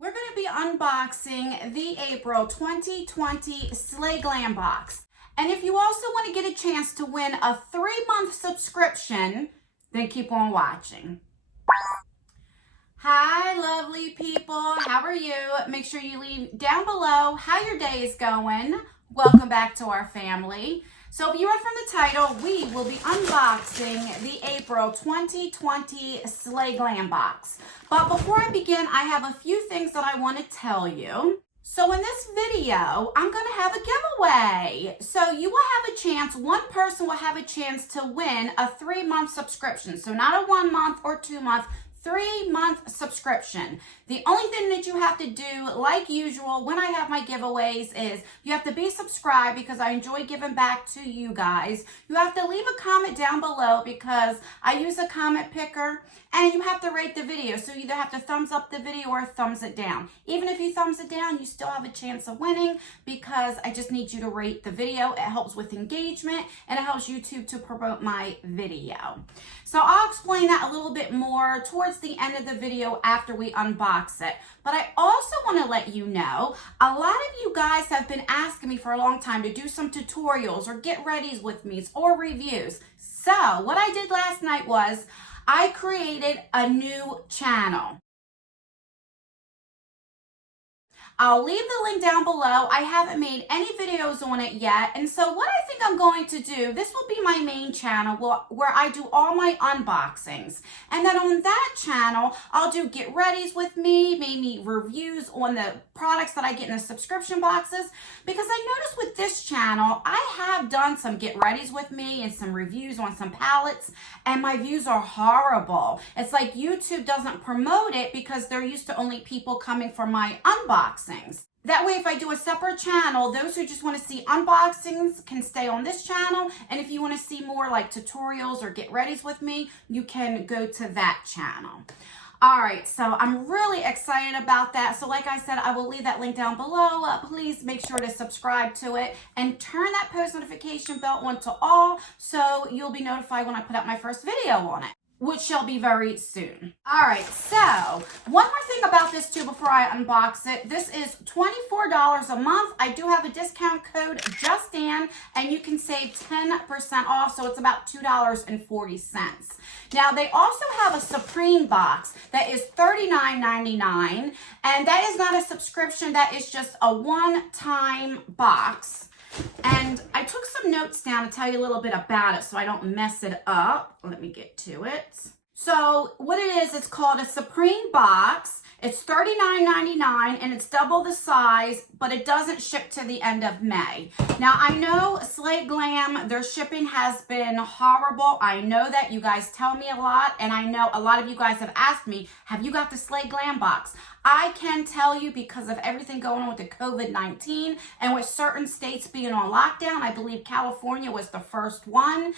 We're going to be unboxing the April 2020 Slay Glam box. And if you also want to get a chance to win a 3-month subscription, then keep on watching. Hi, lovely people. How are you? Make sure you leave down below how your day is going. Welcome back to our family. So if you read from the title, we will be unboxing the April 2020 Slay Glam box. But before I begin, I have a few things that I want to tell you. So in this video, I'm going to have a giveaway. So you will have a chance, one person will have a chance to win a 3-month subscription. So not a 1 month or 2 month, 3-month subscription. The only thing that you have to do, like usual, when I have my giveaways is you have to be subscribed because I enjoy giving back to you guys. You have to leave a comment down below because I use a comment picker, and you have to rate the video. So you either have to thumbs up the video or thumbs it down. Even if you thumbs it down, you still have a chance of winning because I just need you to rate the video. It helps with engagement and it helps YouTube to promote my video. So I'll explain that a little bit more towards the end of the video after we unbox it. But I also want to let you know, a lot of you guys have been asking me for a long time to do some tutorials or get readies with me or reviews. So what I did last night was I created a new channel. I'll leave the link down below. I haven't made any videos on it yet. And so what I think I'm going to do, this will be my main channel where I do all my unboxings. And then on that channel, I'll do get readies with me, maybe reviews on the products that I get in the subscription boxes. Because I noticed with this channel, I have done some get readies with me and some reviews on some palettes, and my views are horrible. It's like YouTube doesn't promote it because they're used to only people coming for my unboxings. That way, if I do a separate channel, those who just want to see unboxings can stay on this channel. And if you want to see more like tutorials or get readies with me, you can go to that channel. All right, so I'm really excited about that. So like I said, I will leave that link down below. Please make sure to subscribe to it and turn that post notification bell on to all so you'll be notified when I put out my first video on it, which shall be very soon. All right, so one more thing about this too before I unbox it. This is $24 a month. I do have a discount code, JUSTAN, and you can save 10% off, so it's about $2.40. Now, they also have a Supreme box that is $39.99, and that is not a subscription. That is just a one-time box. And I took some notes down to tell you a little bit about it so I don't mess it up. Let me get to it. So what it is, it's called a Supreme box. It's $39.99 and it's double the size, but it doesn't ship to the end of May. Now, I know Slay Glam, their shipping has been horrible. I know that you guys tell me a lot, and I know a lot of you guys have asked me, have you got the Slay Glam box? I can tell you because of everything going on with the COVID-19 and with certain states being on lockdown. I believe California was the first one.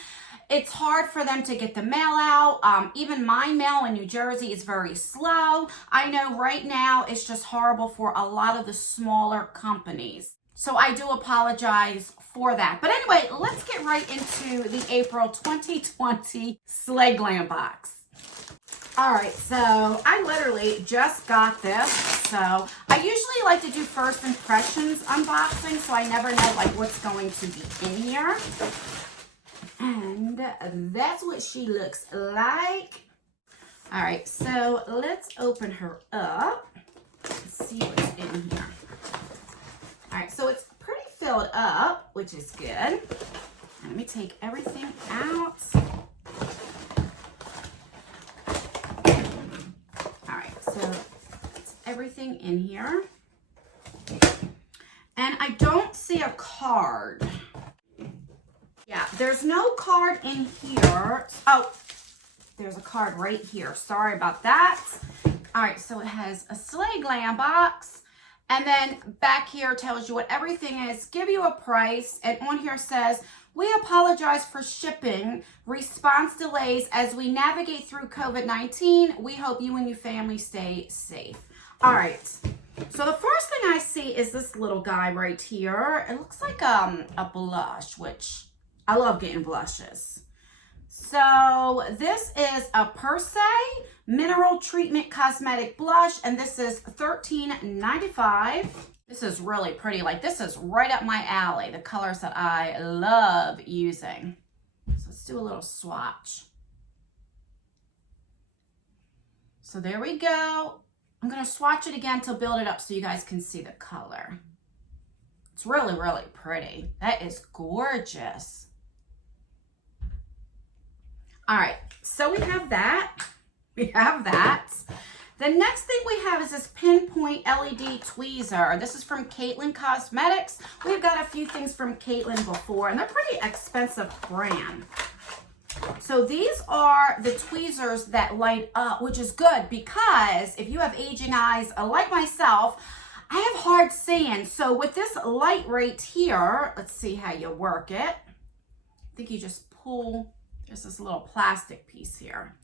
It's hard for them to get the mail out. Even my mail in New Jersey is very slow. I know right now it's just horrible for a lot of the smaller companies. So I do apologize for that. But anyway, let's get right into the April 2020 Slay Glam box. All right, so I literally just got this. So I usually like to do first impressions unboxing, so I never know like what's going to be in here. And that's what she looks like. All right, so let's open her up and see what's in here. All right, so it's pretty filled up, which is good. And let me take everything out. All right, so it's everything in here. And I don't see a card. Yeah, there's no card in here. Oh, there's a card right here. Sorry about that. All right, so it has a Slay Glam box. And then back here tells you what everything is, give you a price. And on here says, we apologize for shipping response delays as we navigate through COVID-19. We hope you and your family stay safe. All right. So the first thing I see is this little guy right here. It looks like a blush, which I love getting blushes. So this is a Per Se Mineral Treatment Cosmetic Blush, and this is $13.95. This is really pretty. Like, this is right up my alley, the colors that I love using. So let's do a little swatch. So there we go. I'm going to swatch it again to build it up so you guys can see the color. It's really, really pretty. That is gorgeous. All right, so we have that. We have that. The next thing we have is this Pinpoint LED tweezer. This is from Caitlin Cosmetics. We've got a few things from Caitlin before, and they're pretty expensive brand. So these are the tweezers that light up, which is good because if you have aging eyes like myself, I have hard seeing. So with this light right here, let's see how you work it. I think you just pull, there's this little plastic piece here.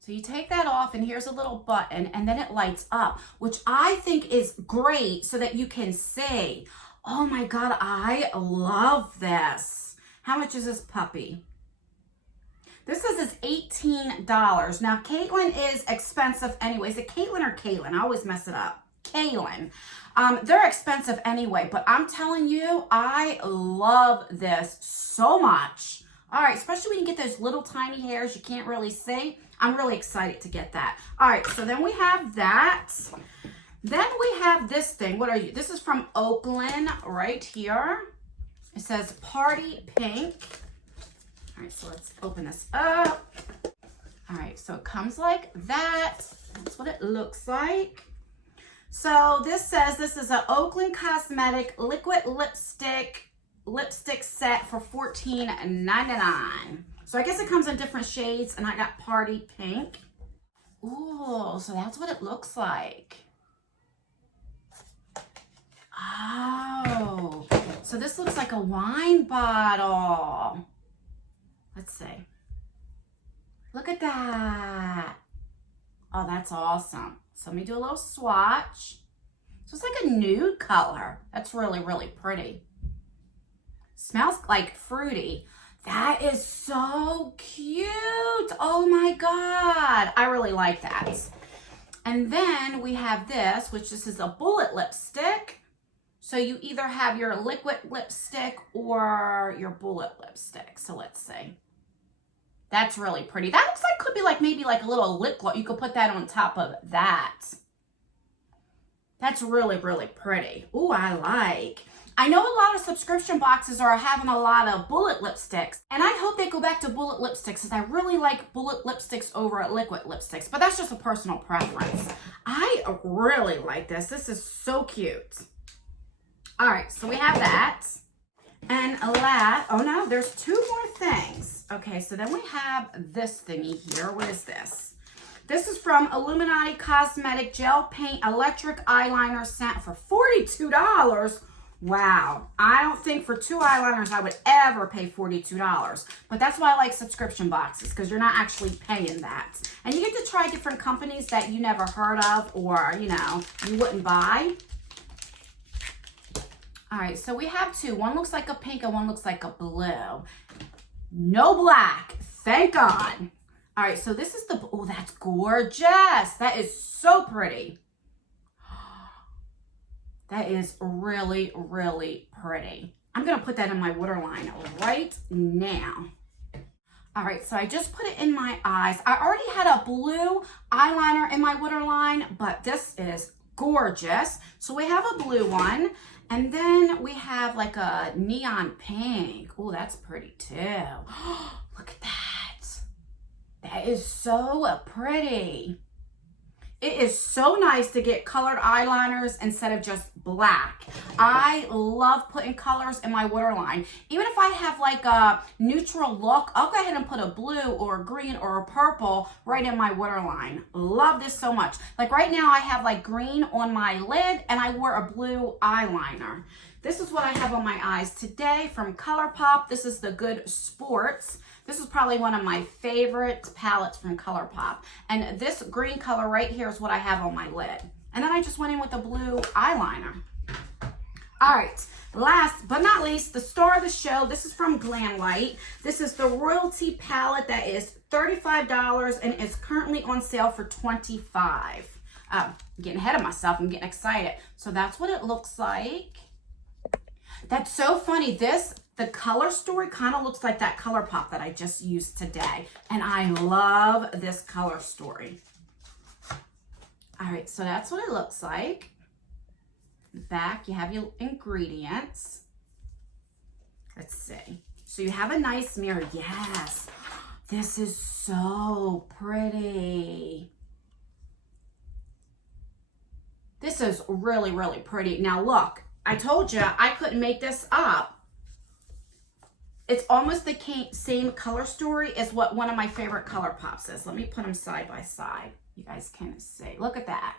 So you take that off and here's a little button and then it lights up, which I think is great so that you can see. Oh my God, I love this. How much is this puppy? This says it's $18. Now, Caitlin is expensive anyway. Is it Caitlin or Caitlin? I always mess it up. Caitlin. They're expensive anyway, but I'm telling you, I love this so much. All right, especially when you get those little tiny hairs you can't really see. I'm really excited to get that. All right, so then we have that. Then we have this thing. What are you? This is from Oakland right here. It says Party Pink. All right, so let's open this up. All right, so it comes like that. That's what it looks like. So this says this is an Oakland Cosmetic liquid lipstick set for $14.99. So I guess it comes in different shades, and I got Party Pink. Ooh, so that's what it looks like. Oh, so this looks like a wine bottle. Let's see. Look at that. Oh, that's awesome. So let me do a little swatch. So it's like a nude color. That's really, really pretty. Smells like fruity. That is so cute. Oh my God. I really like that. And then we have this, which this is a bullet lipstick. So you either have your liquid lipstick or your bullet lipstick. So let's see. That's really pretty. That looks like, could be like maybe like a little lip gloss. You could put that on top of that. That's really, really pretty. Ooh, I like. I know a lot of subscription boxes are having a lot of bullet lipsticks, and I hope they go back to bullet lipsticks because I really like bullet lipsticks over liquid lipsticks, but that's just a personal preference. I really like this. This is so cute. All right, so we have that. And oh no, there's two more things. Okay, so then we have this thingy here. What is this? This is from Illuminati Cosmetic Gel Paint Electric Eyeliner Set for $42. Wow, I don't think for two eyeliners I would ever pay $42, but that's why I like subscription boxes, because you're not actually paying that. And you get to try different companies that you never heard of or, you know, you wouldn't buy. All right, so we have two. One looks like a pink and one looks like a blue. No black, thank God. All right, so this is the, oh, that's gorgeous. That is so pretty. That is really, really pretty. I'm gonna put that in my waterline right now. All right, so I just put it in my eyes. I already had a blue eyeliner in my waterline, but this is gorgeous. So we have a blue one, and then we have like a neon pink. Oh, that's pretty too. Look at that. That is so pretty. It is so nice to get colored eyeliners instead of just black. I love putting colors in my waterline. Even if I have like a neutral look, I'll go ahead and put a blue or a green or a purple right in my waterline. Love this so much. Like right now I have like green on my lid and I wore a blue eyeliner. This is what I have on my eyes today from ColourPop. This is the Good Sports. This is probably one of my favorite palettes from ColourPop. And this green color right here is what I have on my lid. And then I just went in with a blue eyeliner. All All right, last but not least, the star of the show. This is from GLAM. This is the Royalty palette that is $35 and is currently on sale for $25. I'm getting ahead of myself. I'm getting excited. So that's what it looks like. That's so funny. The color story kind of looks like that Color Pop that I just used today. And I love this color story. All right, so that's what it looks like. Back, you have your ingredients. Let's see. So you have a nice mirror. Yes, this is so pretty. This is really, really pretty. Now look, I told you I couldn't make this up. It's almost the same color story as what one of my favorite Color Pops is. Let me put them side by side. You guys can see. Look at that.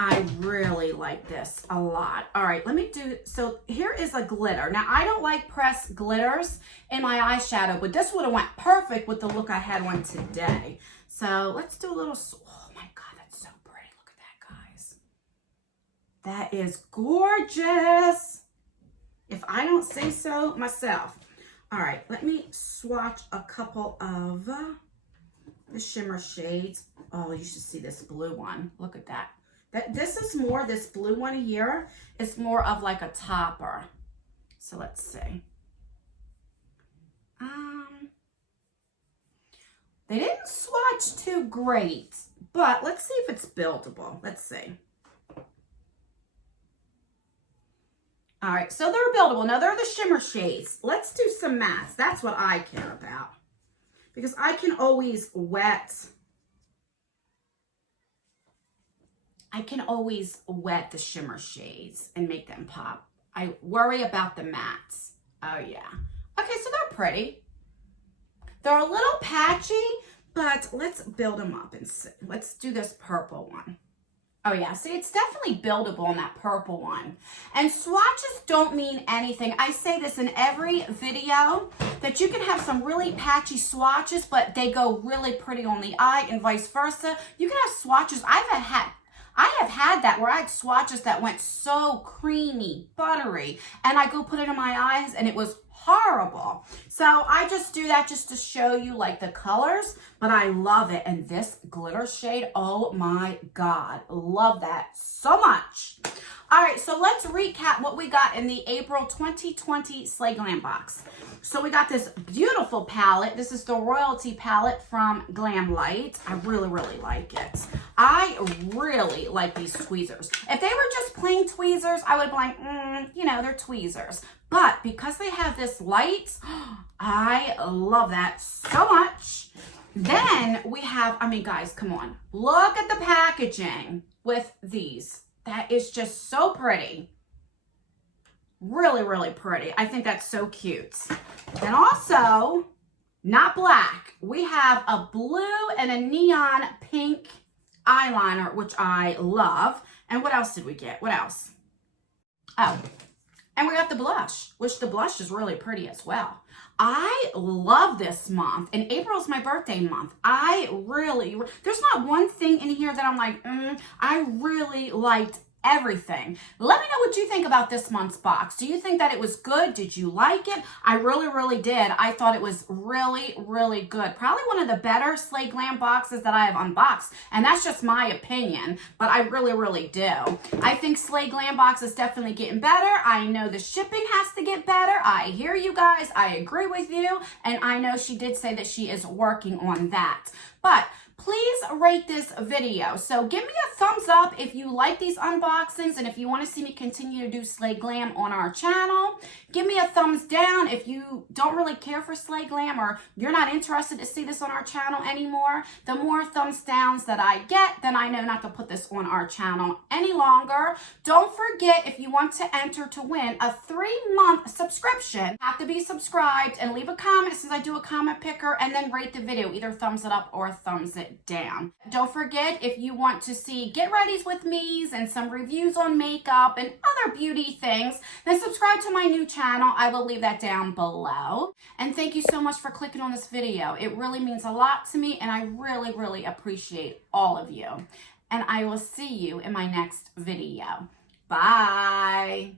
I really like this a lot. All right, let me do, so here is a glitter. Now, I don't like pressed glitters in my eyeshadow, but this would have went perfect with the look I had on today. So let's do a little, oh my God, that's so pretty. Look at that, guys. That is gorgeous. If I don't say so myself. All right, let me swatch a couple of the shimmer shades. Oh, you should see this blue one. Look at that. This is more, this blue one here is more of like a topper. So let's see. They didn't swatch too great, but let's see if it's buildable. Let's see. All right, so they're buildable. Now they're the shimmer shades. Let's do some mattes. That's what I care about because I can always wet the shimmer shades and make them pop. I worry about the mattes. Oh yeah. Okay, so they're pretty. They're a little patchy, but let's build them up and see. Let's do this purple one. Oh yeah, see, it's definitely buildable in that purple one. And swatches don't mean anything. I say this in every video, that you can have some really patchy swatches, but they go really pretty on the eye and vice versa. You can have swatches, I have had that where I had swatches that went so creamy, buttery, and I go put it in my eyes and it was horrible. So I just do that just to show you like the colors, but I love it. And this glitter shade, oh my God, love that so much. All right, so let's recap what we got in the April 2020 Slay Glam box. So we got this beautiful palette. This is the Royalty palette from GLAM. I really, really like it. I really like these tweezers. If they were just plain tweezers, I would be like, you know, they're tweezers. But because they have this light, I love that so much. Then we have, I mean, guys, come on. Look at the packaging with these. That is just so pretty. Really, really pretty. I think that's so cute. And also, not black. We have a blue and a neon pink eyeliner, which I love. And what else did we get? What else? Oh, and we got the blush, which the blush is really pretty as well. I love this month, and April is my birthday month. There's not one thing in here that I'm like, I really liked everything. Let me know what you think about this month's box. Do you think that it was good? Did you like it? I really, really did. I thought it was really, really good. Probably one of the better Slay Glam boxes that I have unboxed, and that's just my opinion, but I really, really do. I think Slay Glam box is definitely getting better. I know the shipping has to get better. I hear you guys. I agree with you, and I know she did say that she is working on that. But please rate this video. So give me a thumbs up if you like these unboxings and if you want to see me continue to do Slay Glam on our channel. Give me a thumbs down if you don't really care for Slay Glam or you're not interested to see this on our channel anymore. The more thumbs downs that I get, then I know not to put this on our channel any longer. Don't forget, if you want to enter to win a 3-month subscription, you have to be subscribed and leave a comment since I do a comment picker, and then rate the video, either thumbs it up or thumbs it down. Don't forget, if you want to see get readies with me's and some reviews on makeup and other beauty things, then subscribe to my new channel. I will leave that down below. And thank you so much for clicking on this video. It really means a lot to me, and I really, really appreciate all of you. and I will see you in my next video. Bye.